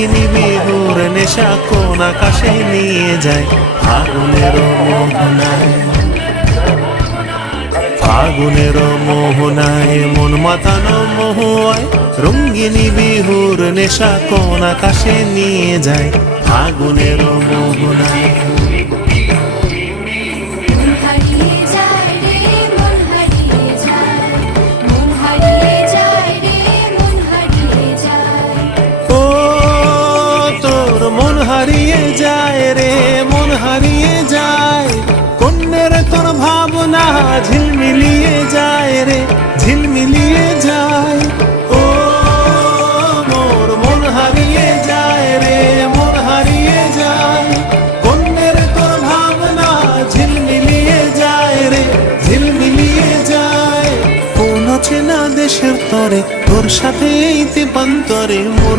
রঙ্গিনী বিহুর নেশা কোন আকাশে নিয়ে যায় ফাগুনের মোহনায়, ফাগুনের মোহনায় মন মাতানো মোহায়। রঙ্গিনী বিহুর নেশা কোন আকাশে নিয়ে যায় ফাগুনের মোহনায়। হারিয়ে যায় রে মন হারিয়ে যায়, কন্যের তোর ভাবনা ঝিলমিলিয়ে যায় রে ঝিলমিলিয়ে যায়। ও মোর মন হারিয়ে যায় রে মন হারিয়ে যায়, কন্যের তোর ভাবনা ঝিলমিলিয়ে যায় রে ঝিলমিলিয়ে যায়। কোন চেনা দেশের তরে তোর সাথে এই তেপান্তরে মোর